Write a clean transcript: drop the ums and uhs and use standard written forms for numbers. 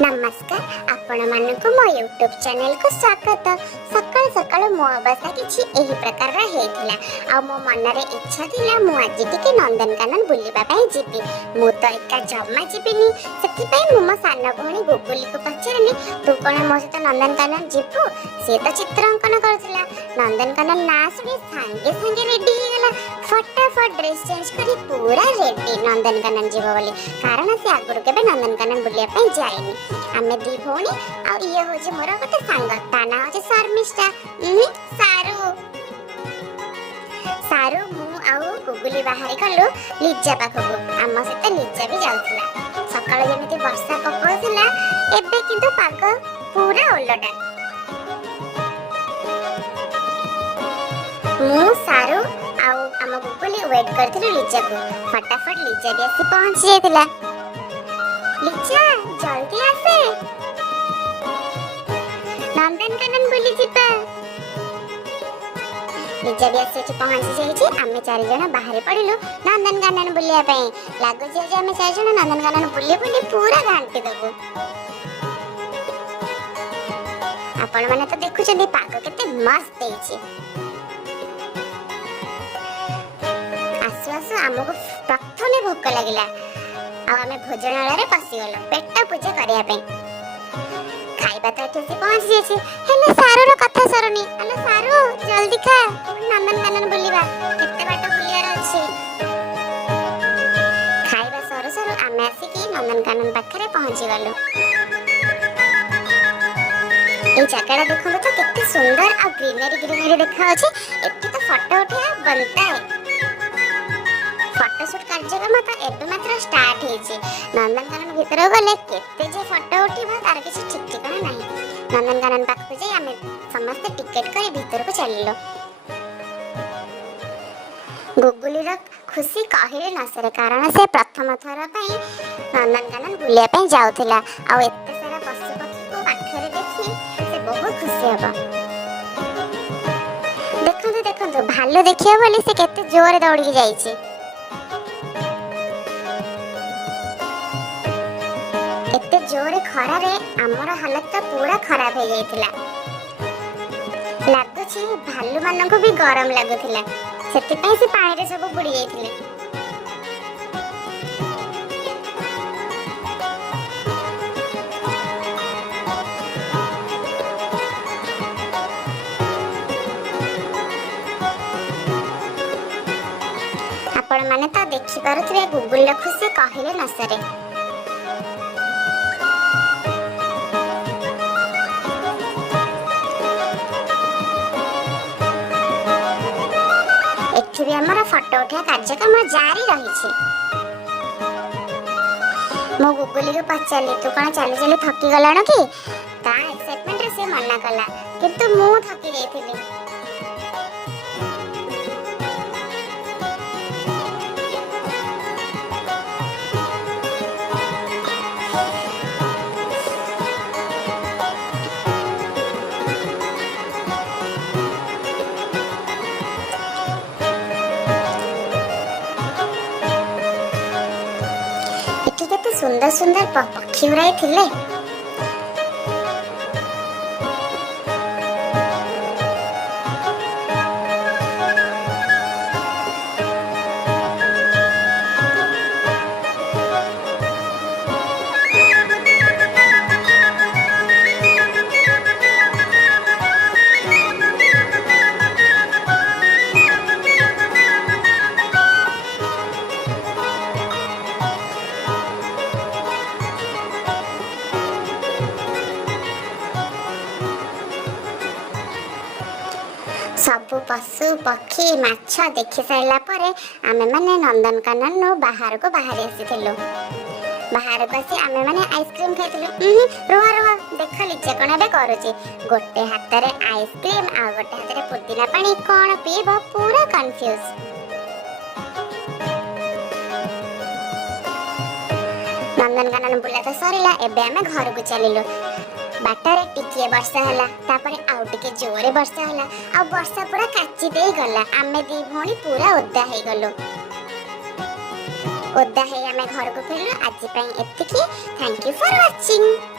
नमस्कार आपण मानक मो यूट्यूब चैनल को स्वागत। सकाळ सकाळ मो अवस्था किछि एही प्रकार रा हेथिला आ मो मन रे इच्छा थिला मो आज टिके नंदनकानन बुलिबा पई जिबी। मो तो एका जम्मा जिबिनी सेति पई मो सान भणी गुगुली को पचरनी तू कोन मो सहित नंदनकानन जिबू। से तो चित्रांकन करथिला। नंदनकानन ना सुनी संगे संगे रेडी हो गेला। फटाफट ड्रेस चेंज करी पूरा रेडी नंदनकानन जीव बोली, कारण से आगुर केबे नंदनकानन बुलिया पई जाइनी। आमे दी भौणी आ ये होजे मोर गोटे सांग, ता ना होजे शर्मिष्ठा। सारू सारू मु आउ गुगुली बाहर गलु लिज्जा पाखकु। आम सहित लिज्जा भी जाउथिला। सकाळ जेमिति वर्षा पकोथिला एबे किंतु पाग पूरा ओलटा। मु सारू आउ आम गुगुली वेट करथिलु लिज्जा को। फटाफट लिज्जा भी आसी पहुंच जायतिला। लिज्जा जल्दी आसे, नंदनकानन बुली जिबा। लिज्जा भी आसी पहुंच जाइछि। आमे चारि जण बाहर पड़िलु नंदनकानन बुलिया पई। लागो जे आमे चारि जण नंदनकानन बुली बुली पूरा घांटी देबु। आपण माने तो देखुछन्ती पाग केते मस्त देछि। आसु आसु हमको प्रथमे भोक लागिला। आ हमें भोजनालय रे पसी गलो पेट पूजा करिया पे। खाइबा तो एठे पहुंच जेछि, हेले सारू रो कथा सरनी। हेले सारू जल्दी खा, नंदनकानन बुलिबा केते बाट बुलियार अछि। खाइबा सरो सरो आमे आसी कि नंदनकानन पाखरे पहुंची गलो। ए जगह देखो तो केते सुंदर आ ग्रीनरी ग्रीनरी देखा अछि। एठी तो फोटो उठिया बनता है। फोटोशूट कार्यक्रम तो एबे मात्र स्टार्ट हेछि। नंदनकानन भीतर गले केते जे फोटो उठिबा तार किछि ठीक ठिकाना नाही। नंदनकानन पाखु जे आमे समस्त टिकट करी भीतर को चलिलो। गुगुली रो खुशी कहिले न सरे, कारण से प्रथम थर पई नंदनकानन बुलिया पई जाउथिला। आ एते सारा पशु पक्षी को पाखरे देखि से बहुत खुशी हबा। देखंतु भालू देखियो बोली से केते जोर दौड़ी जाईछि। एते जोरे खरा रे हमर हालत तो पूरा खराब हो जाइथिला। लागुछि भालू मानन को भी गरम लागुथिला, सेति पई से पानी रे सब बुड़ी जाइथिले। आपण माने तो देखि पारुथिबे गुगुल रो खुशी कहिले न सरे। एठी भी हमारा फोटो उठा कार्यक्रम जारी रही। मो गुगुली को पचाली तू कौन चली चली थकी गलाण कि? ता एक्साइटमेंट रे से मना कला, किंतु मु थकी जाइथिली। सुंदर सुंदर पक्षी उड़ाई थिले। सबु पशु पक्षी माछ देखि साइला परे आमे माने नंदनकानन नो बाहर को बाहर आसीथिलु। बाहर को आसी आमे माने आइसक्रीम खाइथिलु। रोहा रोहा देख लिचे कोन बे करूची। गोटे हाथ रे आइसक्रीम आ गोटे हाथ रे पुदीना पानी कोन पीबो पूरा कंफ्यूज। नंदनकानन बुला तो सरीला। एबे आमे घर को चलिलु। बाटारे टिके वर्षा हला, तापरे आउ टिके जोरे वर्षा हला। आ वर्षा पूरा काची दे गला। आमे दी भौणी पूरा ओद्दा हे गलो। ओद्दा हे आमे घर को फेरलु। आज पई एतिकी। Thank you for watching.